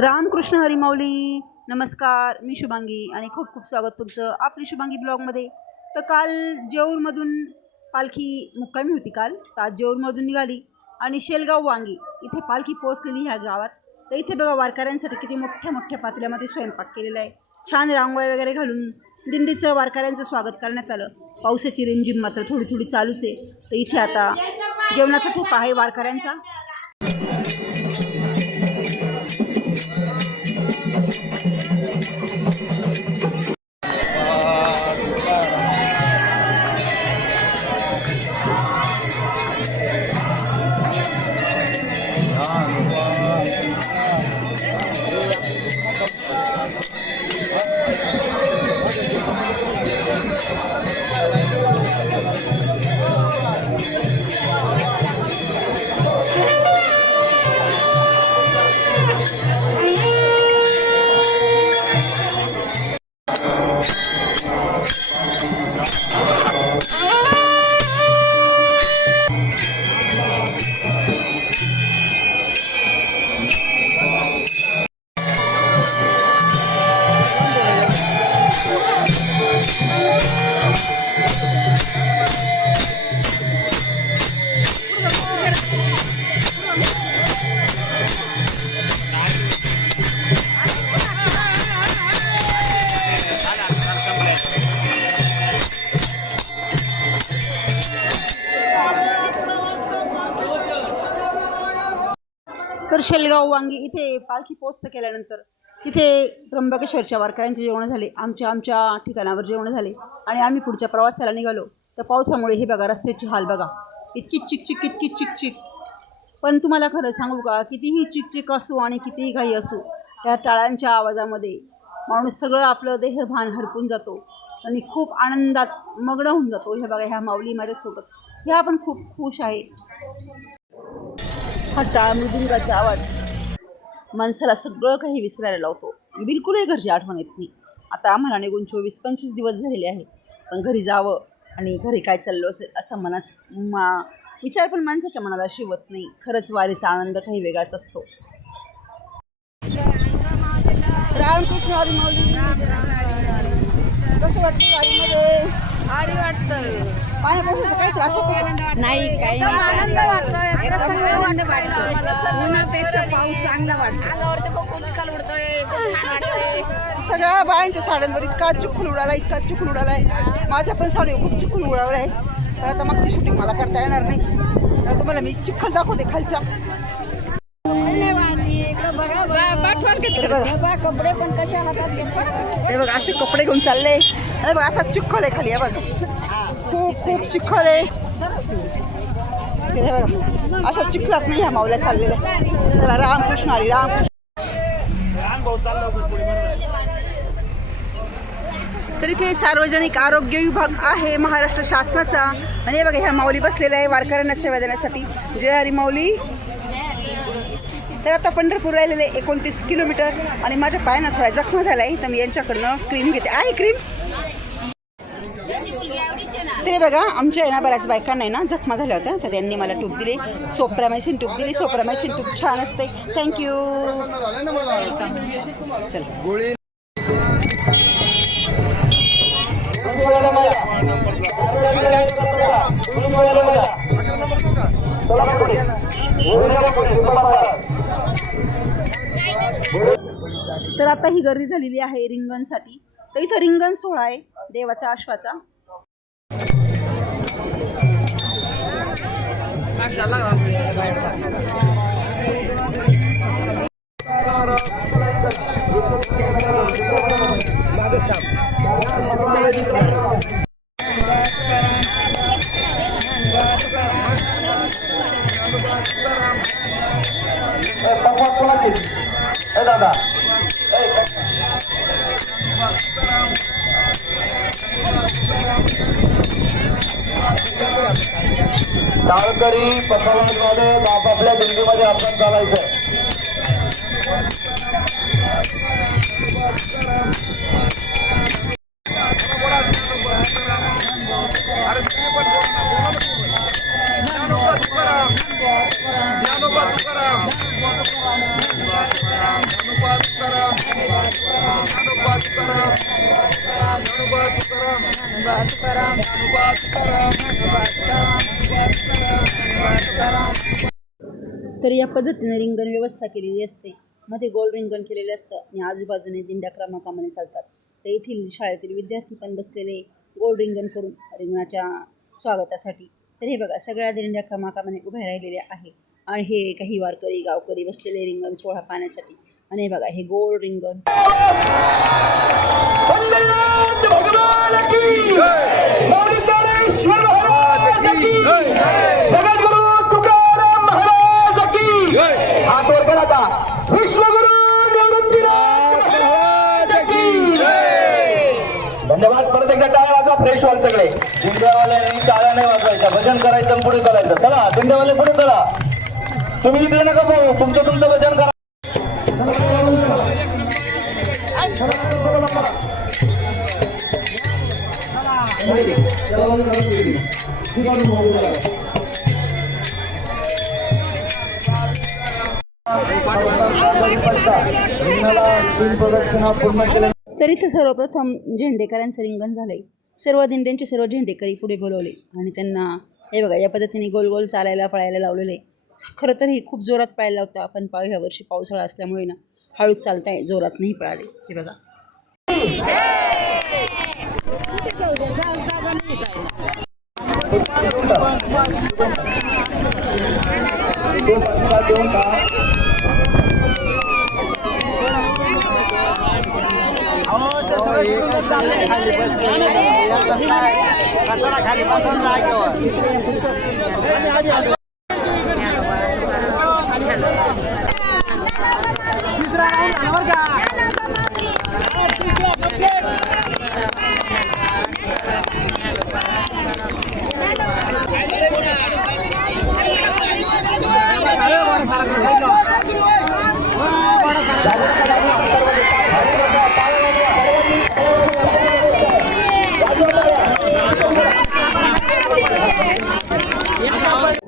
रामकृष्ण हरी माऊली. नमस्कार, मी शुभांगी आणि खूप खूप स्वागत तुमचं आपली शुभांगी ब्लॉगमध्ये. तर काल जेऊरमधून पालखी मुक्कामी होती काल. तर आज जेऊरमधून निघाली आणि शेलगाव वांगी इथे पालखी पोहोचलेली ह्या गावात. तर इथे बघा वारकऱ्यांसाठी किती मोठ्या मोठ्या पातेल्यामध्ये स्वयंपाक केलेला आहे. छान रांगोळ्या वगैरे घालून दिंडीचं वारकऱ्यांचं स्वागत करण्यात आलं. पावसाची रिमझिम मात्र थोडी थोडी चालूच आहे. तर इथे आता जेवणाचा ठेपा आहे वारकऱ्यांचा. तर शेलगाव वांगी इथे पालखी पोस्ट केल्यानंतर तिथे त्र्यंबकेश्वरच्या वारकऱ्यांचे जेवण झाले. आमच्या ठिकाणावर जेवण झाले आणि आम्ही पुढच्या प्रवासाला निघालो. तर पावसामुळे हे बघा रस्त्याची हाल बघा, इतकी चिकचिक इतकी चिकचिक. पण तुम्हाला खरं सांगू का, कितीही चिकचिक असो आणि कितीही काही असो, त्या टाळ्यांच्या आवाजामध्ये माणूस सगळं आपलं देहभान हरपून जातो आणि खूप आनंदात मग्न होऊन जातो. हे बघा ह्या माऊली माझ्यासोबत, ह्या पण खूप खुश आहे. हा टाळ मृदुंगाचा आवाज माणसाला सगळं काही विसरायला लावतो. बिलकुलही घरची आठवण येत नाही. आता आम्हाला निघून 24-25 दिवस झालेले आहे. पण घरी जावं आणि घरी काय चाललं असेल असा विचार पण माणसाच्या मनाला शिवत नाही. खरंच वारीचा आनंद काही वेगळाच असतो. रामकृष्ण हरी माऊली. कसं वाटतं वारीमध्ये? भारी वाटतं. पाण्यापासून काही त्रास होतो नाही, काही आनंद वाटतोय. आनंद वाटतो. उन्हापेक्षा पाऊस चांगला वाटतो. सगळ्या बायांच्या साड्यांवर इतका चिखल उडाला, इतका चिखल उडालाय. माझ्या पण साडीवर खूप चिखल उडाला आहे. पण आता मागची शूटिंग मला करता येणार नाही. तुम्हाला मी चिखल दाखवते खालचा. कपडे पण कसे हातात घेतात. हे बघा असे कपडे घेऊन चालले. अरे बघा असा चिखल आहे खाली. हे बघा खूप खूप चिखल आहे. हे बघा अशा चिखलात नाही ह्या माऊल्या चाललेल्या. त्याला रामकृष्ण हरी रामकृष्ण. तर इथे सार्वजनिक आरोग्य विभाग आहे महाराष्ट्र शासनाचा. आणि हे बघा ह्या माऊली बसलेल्या आहे वारकऱ्यांना सेवा देण्यासाठी. जय हरी माऊली. तर आता पंढरपूर राहिलेले 29 किलोमीटर आणि माझ्या पायानं थोडा जखमा झाला आहे. तर मी यांच्याकडनं क्रीम घेते. आहे क्रीम. ते बघा आमच्या आहे ना बऱ्याच बायकांना आहे ना जखमा झाल्या होत्या. तर त्यांनी मला टूप दिली, सोप्रामायसिन टूप दिली. सोप्रामायसिन टूप छान असते. थँक्यू. चल तर आता ही गर्दी झालेली आहे रिंगणसाठी. तर इथं रिंगण सोहळा आहे देवाचा आश्वाचा. दादा गावकरी परफॉर्मन्समध्ये आपापल्या दिंडीमध्ये आपण चालायचं. तर या पद्धतीने रिंगण व्यवस्था केलेली असते. मध्ये गोल रिंगण केलेले असतं आणि आजूबाजूने दिंड्या क्रमाक्रमाने चालतात. तर येथील शाळेतील विद्यार्थी पण बसलेले गोल रिंगण करून रिंगणाच्या स्वागतासाठी. तर हे बघा सगळ्या दिंड्या क्रमाक्रमाने उभ्या राहिलेल्या आहे आणि हे काही वारकरी गावकरी बसलेले रिंगण सोहळा पाहण्यासाठी. आणि हे बघा हे गोल रिंगण. धन्यवाद. परत एकदा टाळ्या वाजवा फ्रेश व्हाल सगळे. दिंड्यावाल्यांनी टाळ्या नाही वाजवायच्या, भजन करायचं आणि पुढे चालायचं. चला दिंड्यावाले पुढे चला, तुम्ही इकडे नका पाहू, तुमचं भजन करा. तर इथं सर्वप्रथम झेंडेकरांचं रिंगण झालंय. सर्व दिंड्यांचे सर्व झेंडेकरी पुढे बोलवले आणि त्यांना हे बघा या पद्धतीने गोल गोल चालायला पळायला लावलेले. खरं तर ही खूप जोरात पळायला लावतं आपण ह्या वर्षी पावसाळा असल्यामुळे ना हळूच चालताय, जोरात नाही पळाले. हे बघा खाली बसून जागेवर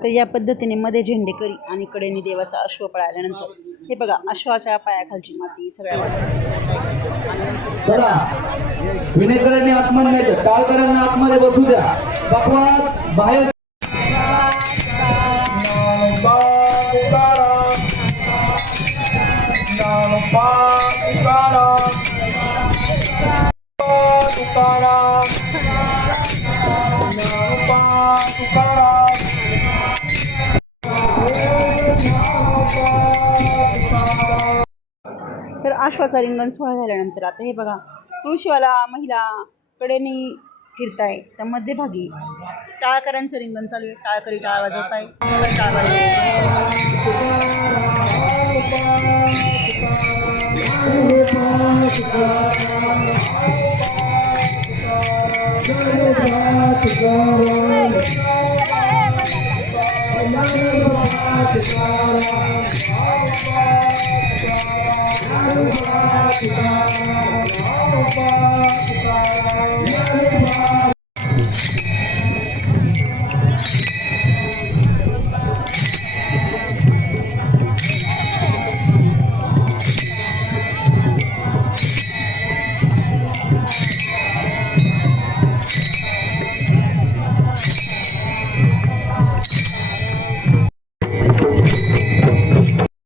तर या पद्धतीने मध्ये झेंडेकरी आणि कडेने देवाचा अश्व पळाल्यानंतर हे बघा अश्वाच्या पायाखालची माती सगळ्या विनेकरांनी आतमध्ये न्यायचं, टाळकरांना आतमध्ये बसू द्या. बकवास बाहेर. तर आश्वाचा रिंगण सोहळा झाल्यानंतर आता हे बघा तुळशीवाला महिला कडेने फिरताय. तर मध्यभागी टाळकरांचं रिंगण चालू आहे. टाळकरी टाळ वाजवत आहे.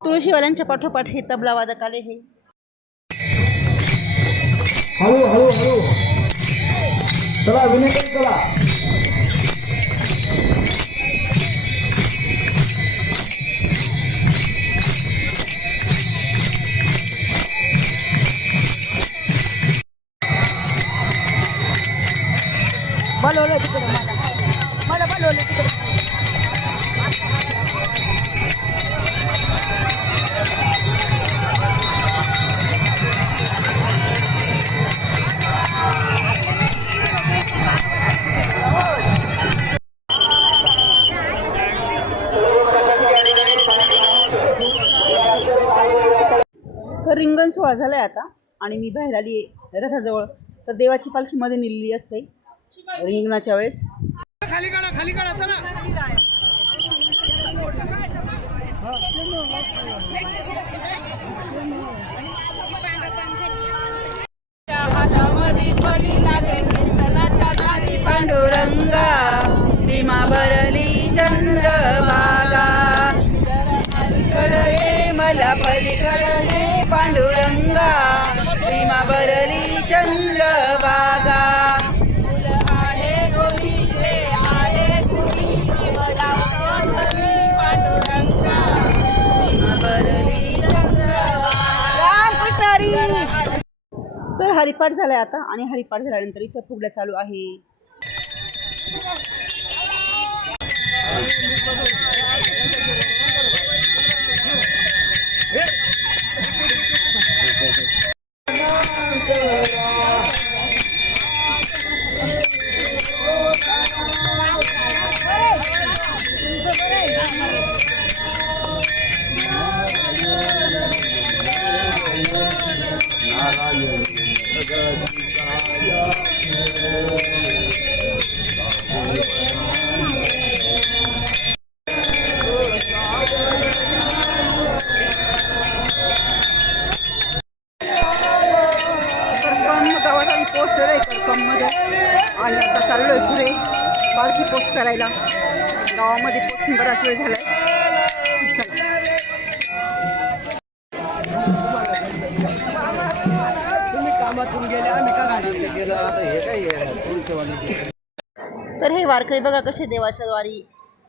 तुळशीवाल्यांच्या पाठोपाठ हे तबला वादक आले. हे हळू हळू हळू चला विनेकर चला. बोलवलं तिकडे मला बोलवलं तिकडे. तर रिंगण सोहळा झालाय आता आणि मी बाहेर आली आहे रथाजवळ. तर देवाची पालखी मध्ये नेलेली असते रिंगणाच्या वेळेस. खाली काढा चला. भरली चंद्रभागा कडे मला पलीकडे पांडुरंगा भीमा भरली चंद्रभागा तर हरिपाठ झालाय आता आणि हरिपाठ झाल्यानंतर इथं फुगड्या चालू आहे. गावात आम्ही पोस्ट आहे करकममध्ये आणि आता चाललोय पुढे पालखी पोस्ट करायला. गावामध्ये पोस्टिंग बराच वेळ झालाय. तर हे वारकरी बघा कसे देवाच्या द्वारी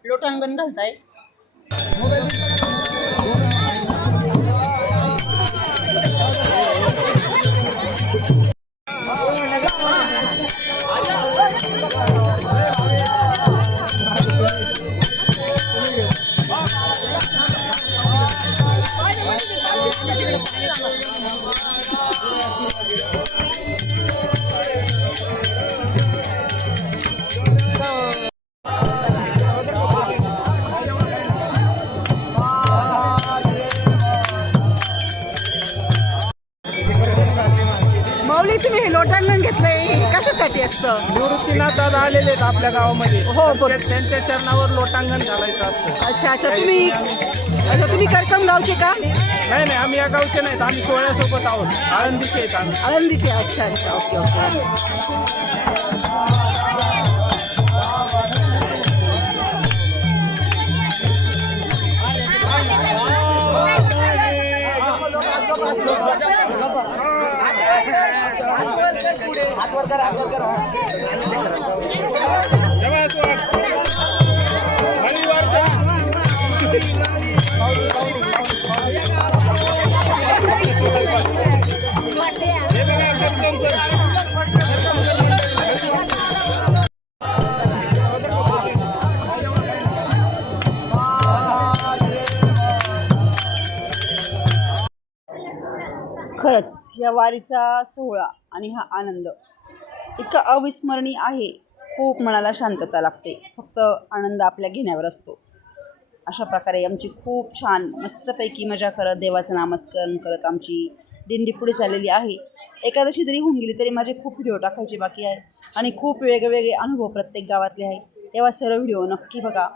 लोटांगण घालताय. माऊली तुम्ही हे लोटांगण घेतलंय कशासाठी असतं? निवृत्तीनाथ आलेले आहेत आपल्या गावामध्ये. हो बरं. त्यांच्या चरणावर लोटांगण घालायचं असतं. अच्छा तुम्ही करकम गावचे का? नाही आम्ही या गावचे नाहीत. आम्ही सोहळ्यासोबत आहोत. आळंदीचे आहेत आम्ही. आळंदीचे. अच्छा ओके. खरंच या वारीचा सोहळा आणि हा आनंद इतका अविस्मरणीय आहे. खूप मनाला शांतता लागते. फक्त आनंद आपल्या घेण्यावर असतो. अशा प्रकारे आमची खूप छान मस्तपैकी मजा करत देवाचं नामस्मरण करत आमची दिंडी पुढे चाललेली आहे. एकादशी जरी होऊन गेली तरी माझे खूप व्हिडिओ टाकायचे बाकी आहे आणि खूप वेगवेगळे अनुभव प्रत्येक गावातले आहे. तेव्हा सर्व व्हिडिओ नक्की बघा.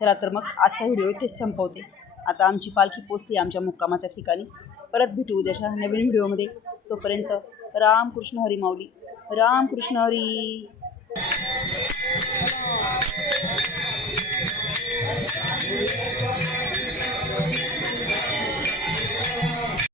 चला तर मग आजचा व्हिडिओ इथेच संपवते. आता आमची पालखी पोचली आमच्या मुक्कामाच्या ठिकाणी. परत भेटू उद्याच्या नवीन व्हिडिओमध्ये. तोपर्यंत रामकृष्ण हरी माऊली. रामकृष्ण हरी.